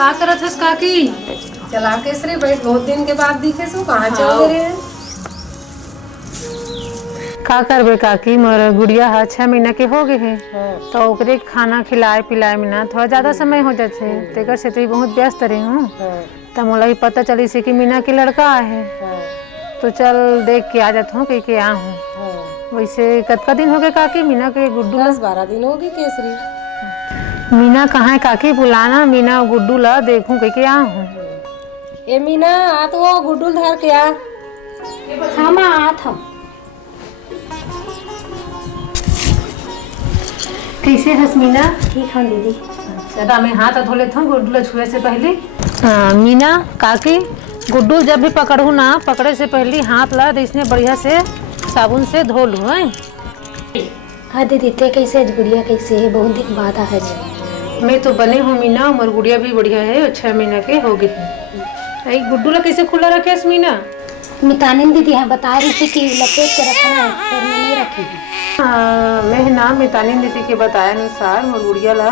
का करत हस काकी? चला केसरी बैठ बहुत दिन के बाद दिखे सो कहाँ चल रहे हैं? का करबे काकी, मोर गुड़िया है 6 महीना के हो गए है। तो ओकरे खाना खिलाए पिलाए में ना थोड़ा ज्यादा समय हो जाते तेकर से तो बहुत व्यस्त रही हूँ। तो मोला भी पता चली से कि मीना के लड़का है तो चल देख के आ जाता हूँ कह के आ हूँ। वैसे कतका दिन हो गए काकी मीना के गुड्डू? 10-12 दिन हो गए केसरी। मीना कहाँ है काकी? बुलाना मीना गुड्डू ला देखूं कह के आ हूँ। ए मीना आ तो वो गुड्डू धर के आ। हाँ माँ आत हम। कैसे हस मीना? ठीक हूँ दीदी। सदा मैं हाथ धो लेता हूँ गुड्डू ला छुए से पहले। मीना काकी, गुड्डू जब भी पकड़ू ना पकड़े से पहले हाथ ला इसने बढ़िया से साबुन से धो लू है। हाँ दीदी ते कैसे गुड़िया कैसे है? बहुत दिन बाद आ है। मैं तो बने हूँ मीना, उमर गुड़िया भी बढ़िया है 6 महीना के हो गए। गुड्डू ला कैसे खुला रखे मीना? मितानिन दीदी हाँ बता रही थी कि लपेट के रखना है पर मैं नहीं रखी हूँ। मैं ना मितानिन दीदी के बताया अनुसार मोर गुड़िया ला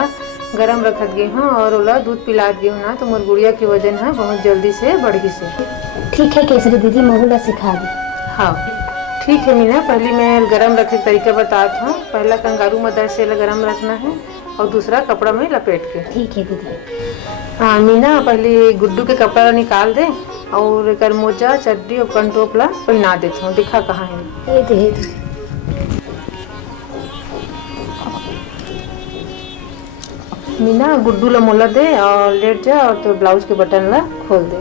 गरम रखत गए हूँ और ओला दूध पिला दिए हूँ ना तो मोर गुड़िया की वजन है बहुत जल्दी से बढ़ी से। ठीक है केसरी दीदी मोहला सिखा दी। हाँ ठीक है मीना, पहले मैं गरम रखे तरीका बताता हूँ। पहला कंगारू मदर से गरम रखना है और दूसरा कपड़ा में लपेट के। ठीक है दीदी। हाँ मीना, पहले गुड्डू के कपड़ा निकाल दे और एक मोजा चड्डी और कंटोपला पहना देता हूँ। दिखा कहाँ है? ये दे मीना गुड्डू ला मोला दे और लेट जा और तो ब्लाउज के बटन ला खोल दे।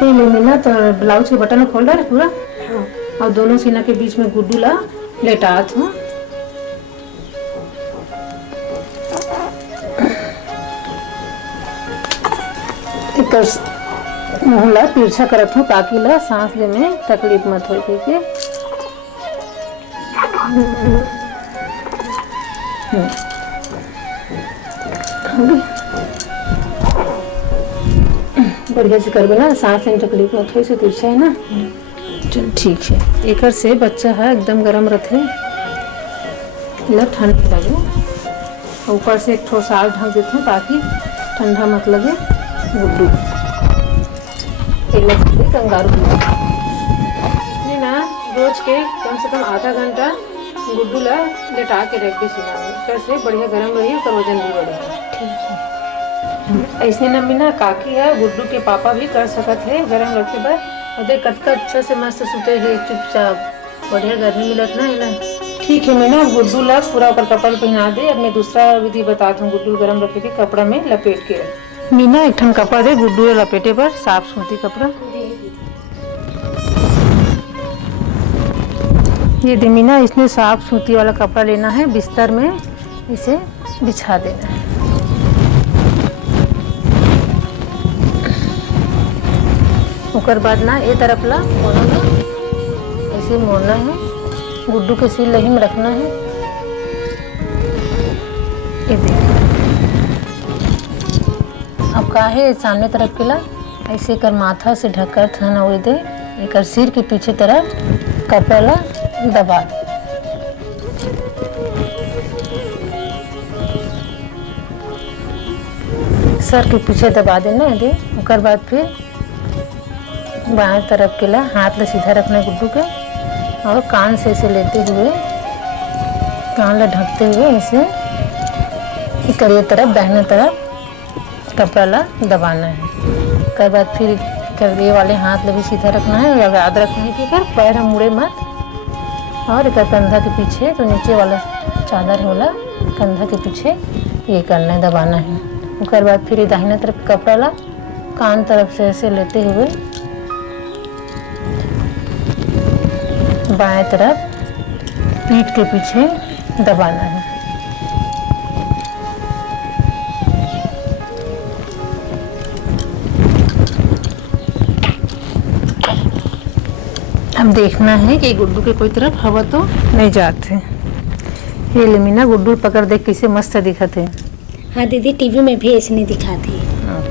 ये ले मीना, तो ब्लाउज के बटन खोल रहा है पूरा। हाँ। और दोनों सीना के बीच में गुड्डू ला लेटात हूँ। मुँह ला तिरछा करत हूँ ताकि ला सांस ले में तकलीफ मत हो के। बढ़िया से करबे ना, सांस में तकलीफ मत हो। तिरछा है ना, चल ठीक है। एक से बच्चा है एकदम गरम रहते ला ठंड लगे। ऊपर से एक ठो साल ढक देती हूँ ताकि ठंडा मत लगे। गुड्डू कंगारू ना रोज के कम से कम आधा घंटा गुड्डू ला लेटा के रख दी सीना में। कर से बढ़िया गरम रही और वजन भी बढ़ेगा। ऐसे न मीना काकी है गुड्डू के पापा भी कर सकत है गरम रखे बर। और देख कतका अच्छा से मस्त सुते है चुपचाप, बढ़िया गर्मी मिलत ना है ना। ठीक है मीना, गुड्डू ला पूरा ऊपर कपड़ा पहना दे। अब मैं दूसरा विधि बताता हूँ। गुड्डू गरम रखे के कपड़ा में लपेट के मीना एक ठन कपड़ा दे गुड्डू ला लपेटे पर, साफ सूती कपड़ा। ये दे मीना, इसने साफ सूती वाला कपड़ा लेना है, बिस्तर में इसे बिछा देना है। उसके बाद ना ये तरफ ला मोड़ना, ऐसे मोड़ना है। गुड्डू के सिर लही में रखना है। ये देख अब का है सामने तरफ के ला ऐसे कर माथा से ढककर थाना हुए दे। एक सिर के पीछे तरफ कपड़ा ला दबा दे। सर के पीछे दबा देना है दे। उसके बाद फिर बाएं तरफ के ला हाथ ला सीधा रखना है गुड्डू के और कान से इसे लेते हुए कान ला ढकते हुए ऐसे करिए तरफ दाहिने तरफ कपड़ा ला दबाना है। उसके बाद फिर ये वाले हाथ ला भी सीधा रखना है। याद रखना है कि कर पैर हम मुड़े मत। और एक कंधा के पीछे तो नीचे वाला चादर वाला कंधा के पीछे ये करना है, दबाना है। उसके बाद फिर दाहिने तरफ कपड़ा ला कान तरफ से ऐसे लेते हुए बाएं तरफ पीठ के पीछे दबाना है। अब देखना है कि गुड्डू के कोई तरफ हवा तो नहीं जाते। ये ले मीना, गुड्डू पकड़ देख कैसे मस्त दिखत है। हाँ दीदी टीवी में भी ऐसे नहीं दिखाती।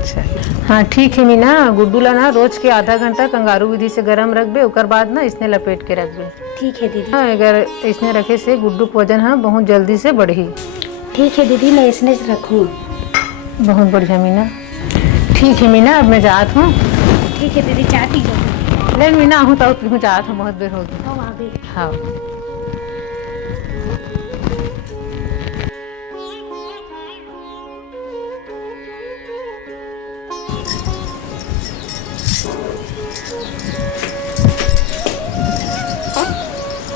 अच्छा हाँ ठीक है मीना, गुड्डू ला ना रोज के आधा घंटा कंगारू विधि से गरम रख बे, ओकर बाद ना इसने लपेट के रख बे। ठीक है दीदी। हाँ, अगर इसने रखे से गुड्डू को वजन हाँ बहुत जल्दी से बढ़ी। ठीक है दीदी, मैं इसने रखूँ। बहुत बढ़िया मीना। ठीक है मीना, अब मैं जात हूँ। ठीक है दीदी, चाह पी जाओ। ले मीना हूँ तो जात हूँ, बहुत देर हो गई। हाँ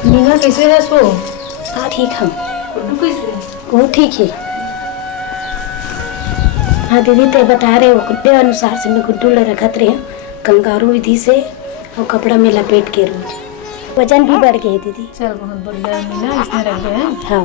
मीना कैसे है सो? हाँ ठीक है। गुड्डू कैसे? वो ठीक है। हाँ दीदी, ते बता रहे हो गुड्डे अनुसार से मैं गुड्डू ले रखत रहे कंगारू विधि से और कपड़ा में लपेट के रोज वजन भी बढ़ गया दीदी। चल बहुत बढ़िया मीना, इसने रख दे। हाँ